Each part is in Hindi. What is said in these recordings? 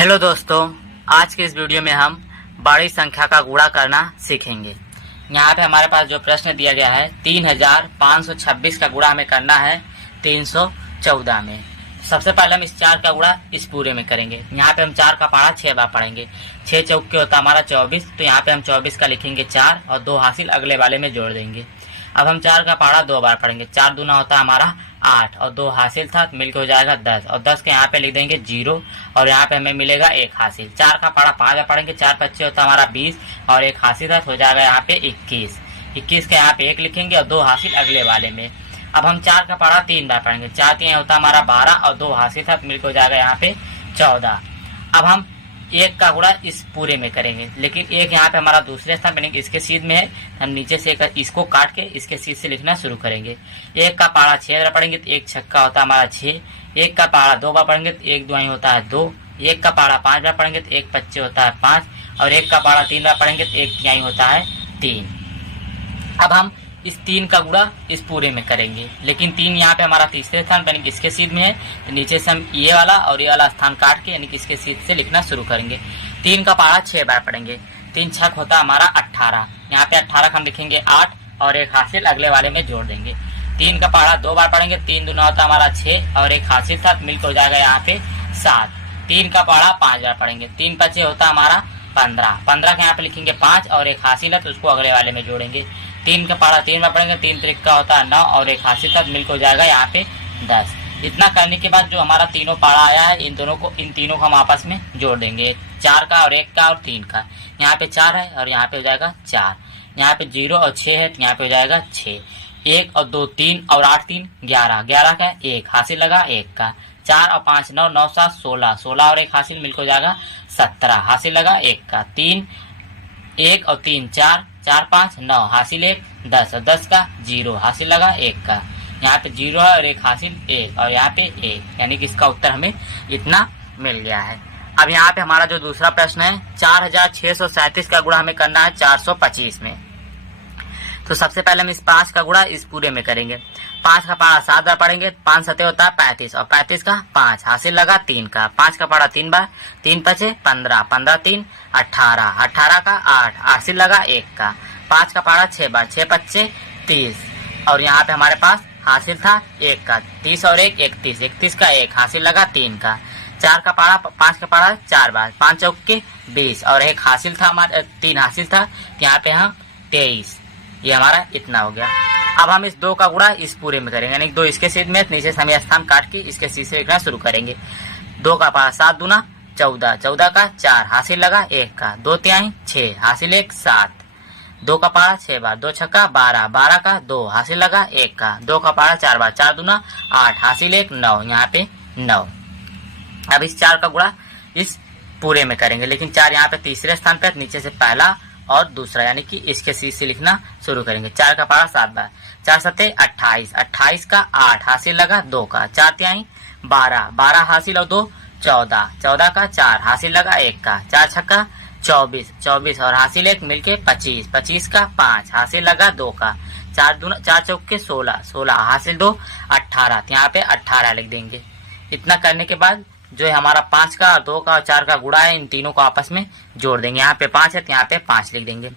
हेलो दोस्तों, आज के इस वीडियो में हम बड़ी संख्या का गुणा करना सीखेंगे। यहाँ पे हमारे पास जो प्रश्न दिया गया है 3526 का गुणा हमें करना है 314 में। सबसे पहले हम इस 4 का गुणा इस पूरे में करेंगे। यहाँ पे हम 4 का पहाड़ा 6 बार पढ़ेंगे। 6 चौके होता है हमारा 24, तो यहाँ पे हम 24 का लिखेंगे 4 और 2 हासिल अगले वाले में जोड़ देंगे। अब हम 4 का पहाड़ा 2 बार पढ़ेंगे। 4 दूना होता है हमारा 8 और 2 हासिल था, मिलकर हो जाएगा 10 और 10 के यहाँ पे लिख देंगे 0 और यहाँ पे हमें मिलेगा 1 हासिल। 4 का पहाड़ा 5 बार पढ़ेंगे। 4 पच्चे होता है हमारा 20 और 1 हासिल था, तो हो जाएगा यहाँ पे 21। 21 के यहाँ पे 1 लिखेंगे और 2 हासिल अगले वाले में। अब हम 4 का पहाड़ा 3 बार पढ़ेंगे। 4 3 होता है हमारा 12 और 2 हासिल था, तो मिलकर हो जाएगा यहाँ पे 14। अब हम 1 का गुणा इस पूरे में करेंगे, लेकिन 1 यहाँ पे हमारा दूसरे स्थान पे इसके सीध में है। हम नीचे से इसको काट के इसके सीध से लिखना शुरू करेंगे। 1 का पहाड़ा 6 बार पढ़ेंगे तो 1 छक्का होता है हमारा 6। 1 का पहाड़ा 2 बार पढ़ेंगे तो 1 दुआई होता है 2। 1 का पहाड़ा 5 बार पढ़ेंगे तो 1 पच्चे होता है 5 और 1 का पहाड़ा 3 बार पढ़ेंगे तो 1 तिहाई होता है 3। अब हम इस 3 का गुणा इस पूरे में करेंगे, लेकिन 3 यहाँ पे हमारा तीसरे स्थान पर यानी कि इसके सीध में है, तो नीचे से हम ये वाला और ये वाला स्थान काट के यानी कि इसके सीध से लिखना शुरू करेंगे। 3 का पहाड़ा 6 बार पढ़ेंगे। 3 छक होता है हमारा 18। यहाँ पे 18 हम लिखेंगे 8 और 1 हासिल अगले वाले में जोड़ देंगे। 3 का पहाड़ा 2 बार पढ़ेंगे। 3 दूना होता है हमारा 6 और 1 हासिल था, मिलकर हो जाएगा यहाँ पे 7। 3 का पहाड़ा 5 बार पढ़ेंगे। 3 पचे होता है हमारा 15। 15 के यहाँ पे लिखेंगे 5 और 1 हासिल है, तो उसको अगले वाले में जोड़ेंगे। 3 का पहाड़ा 3 बार पढ़ेंगे। 3 त्रिक का होता है 9 और 1 हासिल था, मिलकर हो जाएगा यहाँ पे 10। इतना करने के बाद जो हमारा तीनों पहाड़ा आया है इन तीनों को हम आपस में जोड़ देंगे। 4 का और 1 का और 3 का। यहाँ पे 4 है और यहाँ पे हो जाएगा 4। यहाँ पे 0 और 6 है, तो यहाँ पे हो जाएगा 6। 1 और 2 3 और 8 3 11। 11 का 1 हासिल लगा 1 का। 4 और 5 9 9 7 16। 16 और 1 हासिल मिलकर हो जाएगा 17 हासिल लगा 1 का। 3 1 और 3 4 4 5 9 हासिल 1 10 और 10 का 0 हासिल लगा 1 का। यहाँ पे 0 है और 1 हासिल 1 और यहाँ पे 1, यानी कि इसका उत्तर हमें इतना मिल गया है। अब यहाँ पे हमारा जो दूसरा प्रश्न है 4637 का गुणा हमें करना है 425 में। तो सबसे पहले हम इस 5 का गुणा इस पूरे में करेंगे। 5 का पहाड़ा 7 बार पढ़ेंगे। 5 सते होता है 35 और 35 का 5 हासिल लगा 3 का। 5 का पहाड़ा 3 बार। 3 पचे 15 15 3 18 18 का 8 हासिल लगा 1 का। 5 का पहाड़ा 6 बार। 6 पच्चे 30 और यहाँ पे हमारे पास हासिल था 1 का। 30 और 1 31। 31 का 1 हासिल लगा 3 का। 4 का पहाड़ा 5 का पहाड़ा 4 बार। 5 चौके 20 और 1 हासिल था हमारे 3 हासिल था, यहाँ पे हम 23। ये हमारा इतना हो गया। अब हम इस 2 का गुणा इस पूरे में करेंगे, यानी 2 इसके सीध में, नीचे से हम स्थान काट के इसके सीध से लिखना शुरू करेंगे। 2 का पहाड़ा 7 दूना 14। 14 का 4 हासिल लगा 1 का। 2 तिहाई 6 हासिल 1 7। 2 का पहाड़ा 6 बार। 2 छक्का 12 12 का 2 हासिल लगा 1 का। 2 का पहाड़ा 4 बार। 4 दूना 8 हासिल 1 9, यहाँ पे 9। अब इस 4 का गुणा इस पूरे में करेंगे, लेकिन 4 यहाँ पे तीसरे स्थान पे, नीचे से पहला और दूसरा, यानी कि इसके सीध से लिखना शुरू करेंगे। 4 का पहाड़ा 7 बार। 4 सते 28 28 का 8 हासिल लगा 2 का। 4 तिहाई 12 12 हासिल और 2 14 14 का 4 हासिल लगा 1 का। 4 छक्का 24 24 और हासिल 1 मिलके 25 25 का 5 हासिल लगा 2 का। 4 चौके 16 16 हासिल 2 18, यहाँ पे 18 लिख देंगे। इतना करने के बाद जो है हमारा 5 का 2 का और 4 का गुणा है, इन तीनों को आपस में जोड़ देंगे। यहाँ पे 5 है तो यहाँ पे 5 लिख देंगे।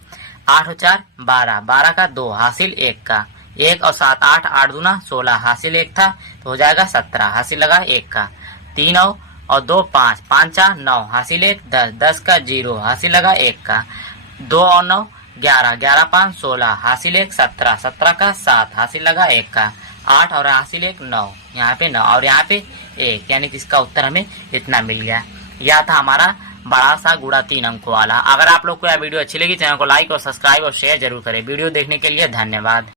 8 और 4 12 12 का 2 हासिल 1 का। 1 और 7 8 8 दूना 16 हासिल 1 था, तो हो जाएगा 17 हासिल लगा 1 का। 3 और 2 5 5 4 9 हासिल 1 10 10 का 0 हासिल लगा 1 का। 2 और 9 11 11 5 16 हासिल 1 17 17 का 7 हासिल लगा 1 का। 8 और हासिल 1 9, यहाँ पे 9 और यहाँ पे 1, यानी कि इसका उत्तर हमें इतना मिल गया। यह था हमारा बड़ा सा गुणा 3 अंकों वाला। अगर आप लोग को यह वीडियो अच्छी लगी, चैनल को लाइक और सब्सक्राइब और शेयर जरूर करें। वीडियो देखने के लिए धन्यवाद।